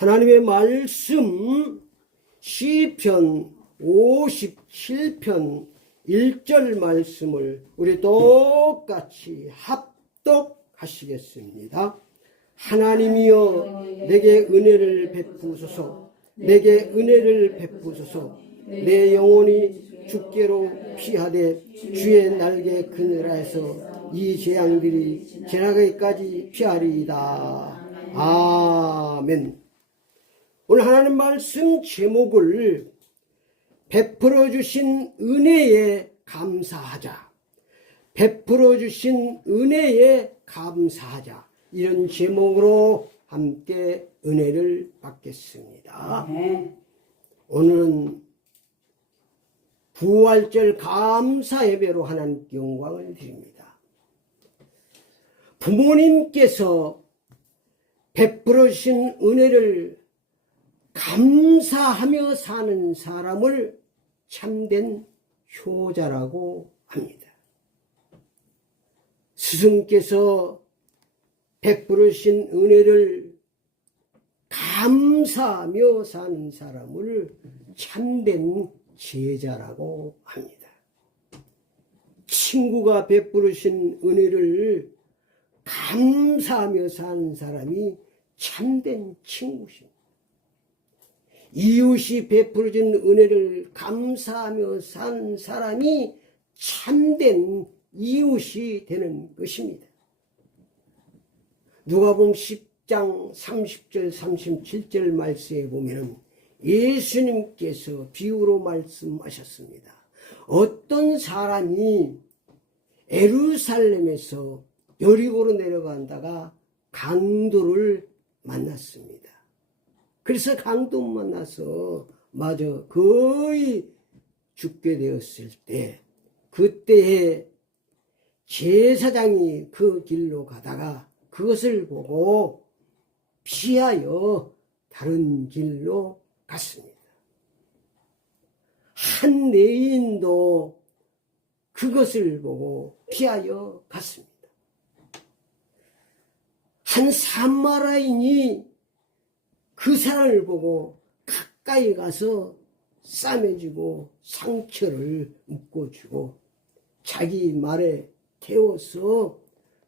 하나님의 말씀 시편 57편 1절 말씀을 우리 똑같이 합독하시겠습니다. 하나님이여 내게 은혜를 베푸소서. 내게 은혜를 베푸소서. 내 영혼이 주께로 피하되 주의 날개 그늘에서 이 재앙들이 지나가기까지 피하리이다. 아멘. 오늘 하나님 말씀 제목을 베풀어 주신 은혜에 감사하자. 베풀어 주신 은혜에 감사하자. 이런 제목으로 함께 은혜를 받겠습니다. 오늘은 부활절 감사 예배로 하나님께 영광을 드립니다. 부모님께서 베풀어 주신 은혜를 감사하며 사는 사람을 참된 효자라고 합니다. 스승께서 베풀어 주신 은혜를 감사하며 사는 사람을 참된 제자라고 합니다. 친구가 베풀어 주신 은혜를 감사하며 사는 사람이 참된 친구십니다. 이웃이 베풀어준 은혜를 감사하며 사는 사람이 참된 이웃이 되는 것입니다. 누가복음 10장 30절 37절 말씀에 보면 예수님께서 비유로 말씀하셨습니다. 어떤 사람이 예루살렘에서 여리고로 내려간다가 강도를 만났습니다. 그래서 강도 만나서 마저 거의 죽게 되었을 때, 그때에 제사장이 그 길로 가다가 그것을 보고 피하여 다른 길로 갔습니다. 한 레인도 그것을 보고 피하여 갔습니다. 한 사마라인이 그 사람을 보고 가까이 가서 싸매주고 상처를 묶어주고 자기 말에 태워서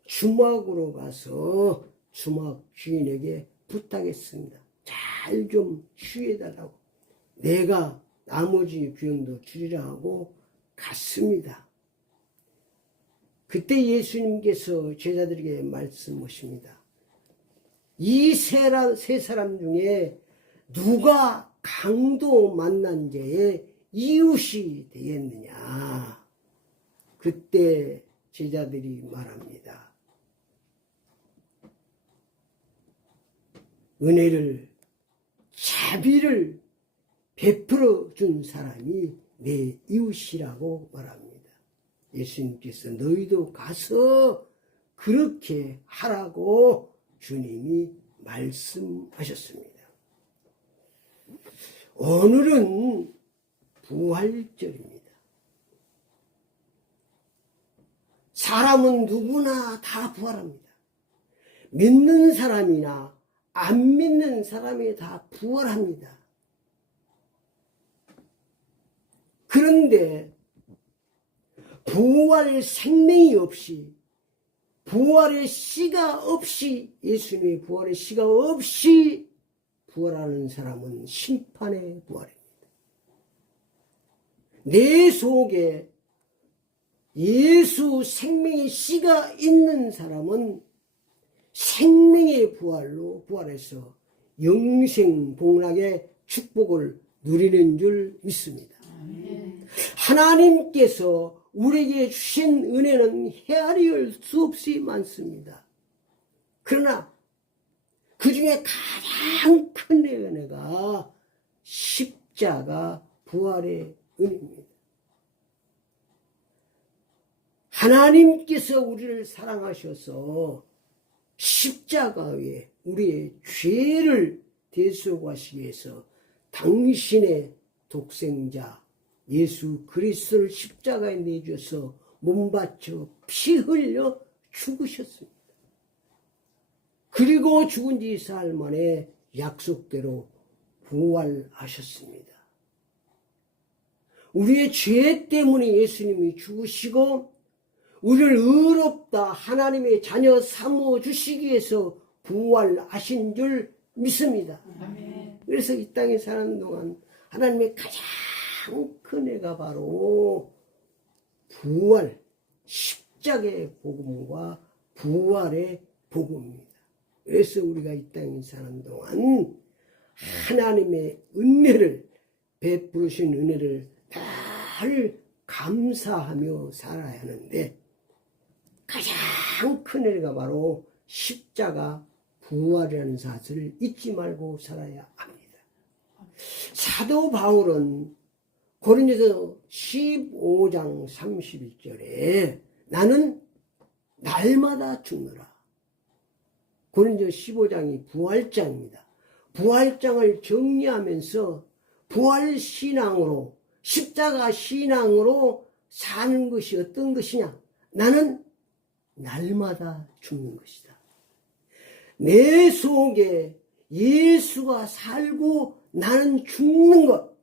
주막으로 가서 주막 주인에게 부탁했습니다. 잘 좀 취해달라고. 내가 나머지 비용도 주리라 하고 갔습니다. 그때 예수님께서 제자들에게 말씀하십니다. 이 세 사람 중에 누가 강도 만난 자의 이웃이 되겠느냐. 그때 제자들이 말합니다. 은혜를, 자비를 베풀어 준 사람이 내 이웃이라고 말합니다. 예수님께서 너희도 가서 그렇게 하라고 주님이 말씀하셨습니다. 오늘은 부활절입니다. 사람은 누구나 다 부활합니다. 믿는 사람이나 안 믿는 사람이 다 부활합니다. 그런데 부활 생명이 없이, 부활의 씨가 없이, 예수님의 부활의 씨가 없이 부활하는 사람은 심판의 부활입니다. 내 속에 예수 생명의 씨가 있는 사람은 생명의 부활로 부활해서 영생 복락의 축복을 누리는 줄 믿습니다. 하나님께서 우리에게 주신 은혜는 헤아릴 수 없이 많습니다. 그러나 그 중에 가장 큰 은혜가 십자가 부활의 은혜입니다. 하나님께서 우리를 사랑하셔서 십자가에 우리의 죄를 대속하시기 위해서 당신의 독생자 예수 그리스도를 십자가에 내주셔서 몸 바쳐 피 흘려 죽으셨습니다. 그리고 죽은 지 4일 만에 약속대로 부활하셨습니다. 우리의 죄 때문에 예수님이 죽으시고 우리를 의롭다 하나님의 자녀 삼어 주시기 위해서 부활하신 줄 믿습니다. 아멘. 그래서 이 땅에 사는 동안 하나님의 가장 큰 애가 바로 부활, 십자가의 복음과 부활의 복음입니다. 그래서 우리가 이 땅에 사는 동안 하나님의 은혜를 베푸신 은혜를 늘 감사하며 살아야 하는데 가장 큰 은혜가 바로 십자가 부활이라는 사실을 잊지 말고 살아야 합니다. 사도 바울은 고린도서 15장 31절에 나는 날마다 죽노라. 고린도 15장이 부활장입니다. 부활장을 정리하면서 부활신앙으로 십자가 신앙으로 사는 것이 어떤 것이냐? 나는 날마다 죽는 것이다. 내 속에 예수가 살고 나는 죽는 것,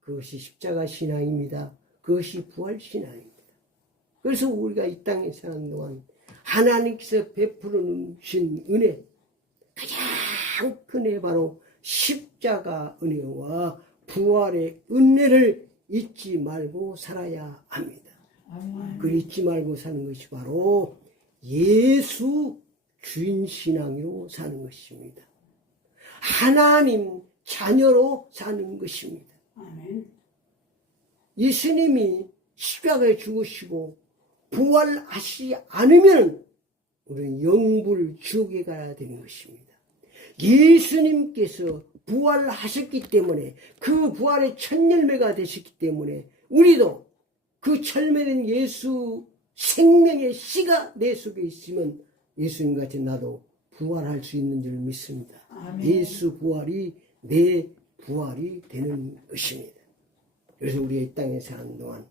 그것이 십자가 신앙입니다. 그것이 부활 신앙입니다. 그래서 우리가 이 땅에 사는 동안 하나님께서 베풀어 주신 은혜, 가장 큰 은혜 바로 십자가 은혜와 부활의 은혜를 잊지 말고 살아야 합니다. 그 잊지 말고 사는 것이 바로 예수 주인 신앙으로 사는 것입니다. 하나님 자녀로 사는 것입니다. 아멘. 예수님이 십자가에 죽으시고 부활하시지 않으면 우리는 영불 지옥에 가야 되는 것입니다. 예수님께서 부활하셨기 때문에 그 부활의 첫 열매가 되셨기 때문에 우리도 그 철매된 예수 생명의 씨가 내 속에 있으면 예수님같이 나도 부활할 수 있는 줄 믿습니다. 아멘. 예수 부활이 내 부활이 되는 것입니다. 그래서 우리가 이 땅에 사는 동안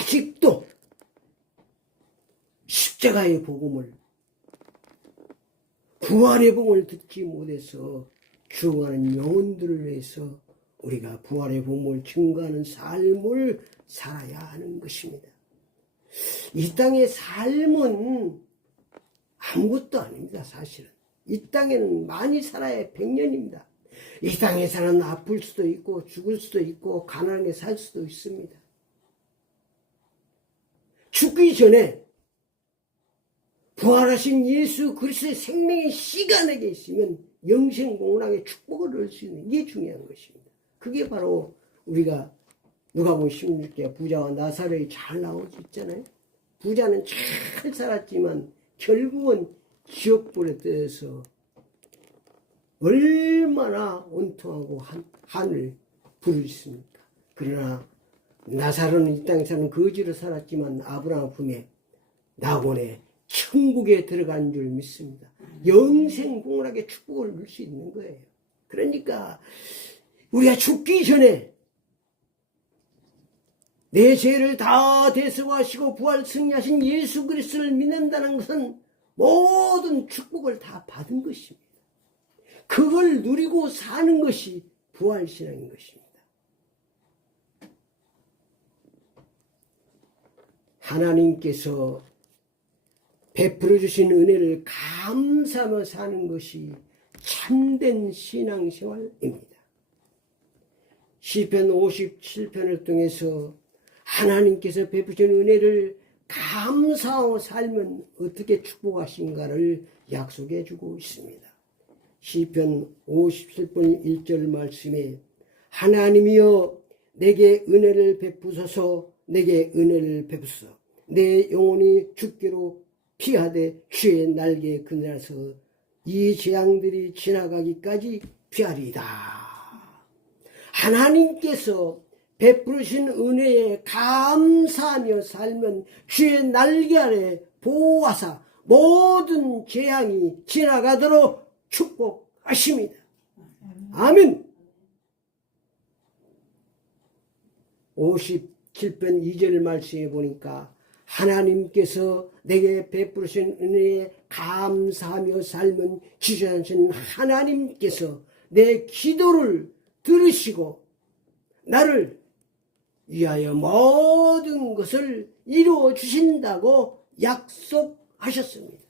아직도 십자가의 복음을 부활의 복음을 듣지 못해서 죽어가는 영혼들을 위해서 우리가 부활의 복음을 증거하는 삶을 살아야 하는 것입니다. 이 땅의 삶은 아무것도 아닙니다. 사실은 이 땅에는 많이 살아야 100년입니다. 이 땅에서는 아플 수도 있고 죽을 수도 있고 가난하게 살 수도 있습니다. 죽기 전에 부활하신 예수 그리스도의 생명의 씨가 내게 있으면 영생공락의 축복을 얻을 수 있는 게 중요한 것입니다. 그게 바로 우리가 누가복음 16장 부자와 나사로이 잘 나오고 있잖아요. 부자는 잘 살았지만 결국은 지옥불에 떠서 얼마나 온통하고 한을 부르셨습니까? 그러나 나사로는 이 땅에서는 거지로 살았지만 아브라함 품에 낙원에 천국에 들어간 줄 믿습니다. 영생공락의 축복을 누릴 수 있는 거예요. 그러니까 우리가 죽기 전에 내 죄를 다 대속하시고 부활 승리하신 예수 그리스도를 믿는다는 것은 모든 축복을 다 받은 것입니다. 그걸 누리고 사는 것이 부활신앙인 것입니다. 하나님께서 베풀어 주신 은혜를 감사하며 사는 것이 참된 신앙생활입니다. 시편 57편을 통해서 하나님께서 베푸신 은혜를 감사하고 살면 어떻게 축복하신가를 약속해 주고 있습니다. 시편 57편 1절 말씀에 하나님이여 내게 은혜를 베푸소서 내게 은혜를 베푸소서 내 영혼이 죽기로 피하되 주의 날개 그늘에서 이 재앙들이 지나가기까지 피하리이다. 하나님께서 베푸신 은혜에 감사하며 살면 주의 날개 아래 보호하사 모든 재앙이 지나가도록 축복하십니다. 아멘. 57편 2절 말씀에 보니까 하나님께서 내게 베푸신 은혜에 감사하며 삶은 지존하신 하나님께서 내 기도를 들으시고 나를 위하여 모든 것을 이루어 주신다고 약속하셨습니다.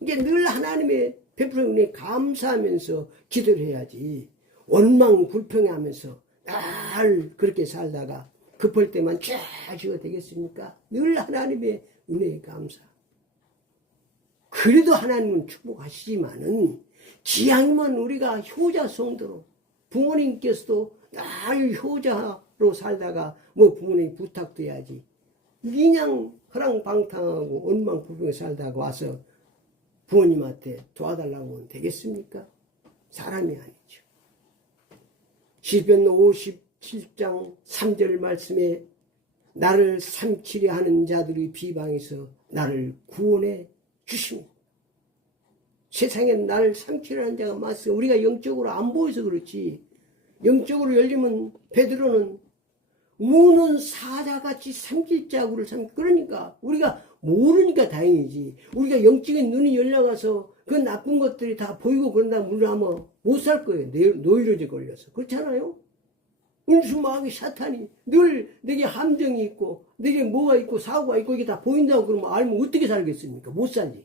이게 늘 하나님의 베푸신 은혜에 감사하면서 기도를 해야지, 원망 불평하면서 날 그렇게 살다가 급할 때만 쫙 되겠습니까? 늘 하나님의 은혜에 감사. 그래도 하나님은 축복하시지만은 지향만 우리가 효자 성도로, 부모님께서도 날 효자로 살다가 뭐 부모님 부탁도 해야지, 그냥 허랑방탕하고 원망불평에 살다가 와서 부모님한테 도와달라고 하면 되겠습니까? 사람이 아니죠. 시편 57장 3절 말씀에 나를 삼키려 하는 자들의 비방에서 나를 구원해 주십니다. 세상에 나를 삼키려 하는 자가 많습니다. 우리가 영적으로 안 보여서 그렇지, 영적으로 열리면 베드로는 우는 사자같이 삼킬 자구를 그러니까 우리가 모르니까 다행이지. 우리가 영적인 눈이 열려가서 그 나쁜 것들이 다 보이고 그런다면 우리는 아마 못 살 거예요. 노이로제 걸려서. 그렇잖아요? 운수 마귀 사탄이 늘 내게 함정이 있고 내게 뭐가 있고 사고가 있고 이게 다 보인다고 그러면 알면 어떻게 살겠습니까? 못 살지.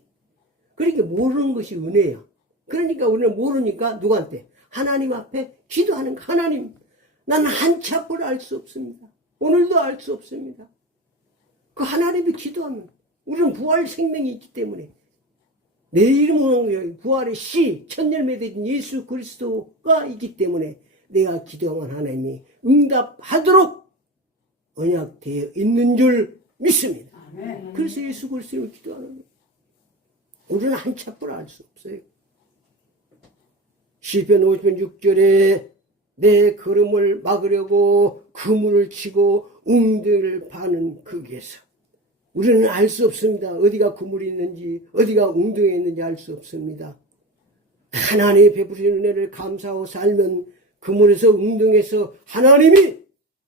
그러니까 모르는 것이 은혜야. 그러니까 우리는 모르니까 누구한테? 하나님 앞에 기도하는 거. 하나님, 나는 한치 앞을 알 수 없습니다. 오늘도 알 수 없습니다. 그 하나님이 기도하면 우리는 부활 생명이 있기 때문에 내 이름으로 부활의 씨, 천열매 되신 예수 그리스도가 있기 때문에 내가 기도하면 하나님이 응답하도록 언약되어 있는 줄 믿습니다. 아멘. 그래서 예수 그리스도를 기도하는 거예요. 우리는 한치 앞을 알 수 없어요. 시편 50편 6절에 내 걸음을 막으려고 그물을 치고 웅덩이를 파는 거기에서 우리는 알 수 없습니다. 어디가 그물이 있는지 어디가 웅덩이가 있는지 알 수 없습니다. 하나님의 베푸신 은혜를 감사하고 살면 그물에서 웅덩이에서 하나님이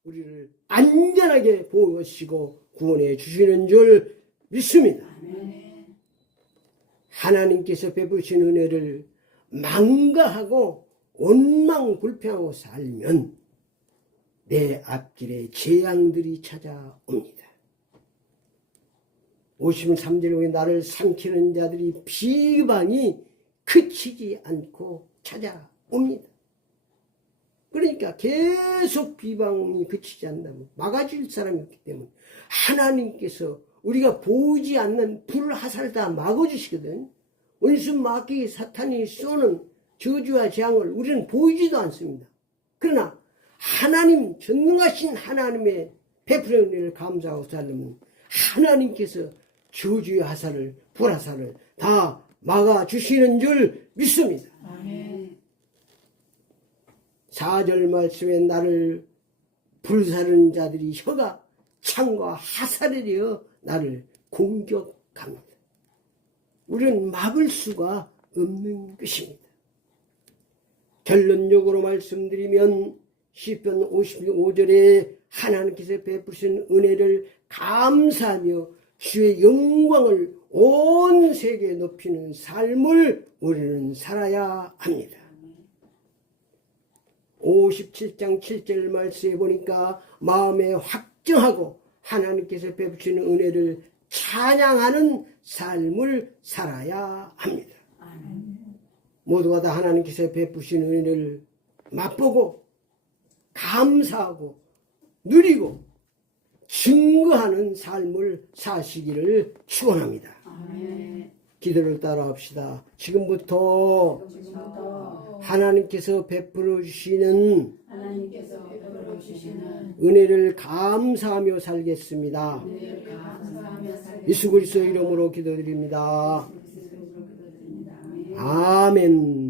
우리를 안전하게 보호하시고 구원해 주시는 줄 믿습니다. 하나님께서 베푸신 은혜를 망가하고 원망불평하고 살면 내 앞길에 재앙들이 찾아옵니다. 53절에 나를 삼키는 자들이 비방이 그치지 않고 찾아옵니다. 그러니까 계속 비방이 그치지 않는다면 막아줄 사람이 있기 때문에 하나님께서 우리가 보이지 않는 불화살을 다 막아주시거든. 원수 마귀 사탄이 쏘는 저주와 재앙을 우리는 보이지도 않습니다. 그러나 하나님, 전능하신 하나님의 베푸신 은혜를 감사하고 살면 하나님께서 저주의 화살을, 불화살을 다 막아주시는 줄 믿습니다. 아멘. 4절 말씀에 나를 불사르는 자들이 혀가 창과 화살에 되어 나를 공격합니다. 우리는 막을 수가 없는 것입니다. 결론적으로 말씀드리면 시편 55절에 하나님께서 베푸신 은혜를 감사하며 주의 영광을 온 세계에 높이는 삶을 우리는 살아야 합니다. 57장 7절 말씀에 보니까 마음에 확정하고 하나님께서 베푸시는 은혜를 찬양하는 삶을 살아야 합니다. 모두가 다 하나님께서 베푸시는 은혜를 맛보고 감사하고 누리고 증거하는 삶을 사시기를 축원합니다. 기도를 따라합시다. 지금부터 하나님께서 베풀어 주시는 은혜를 감사하며 살겠습니다. 예수 그리스도 이름으로 기도드립니다. 아멘.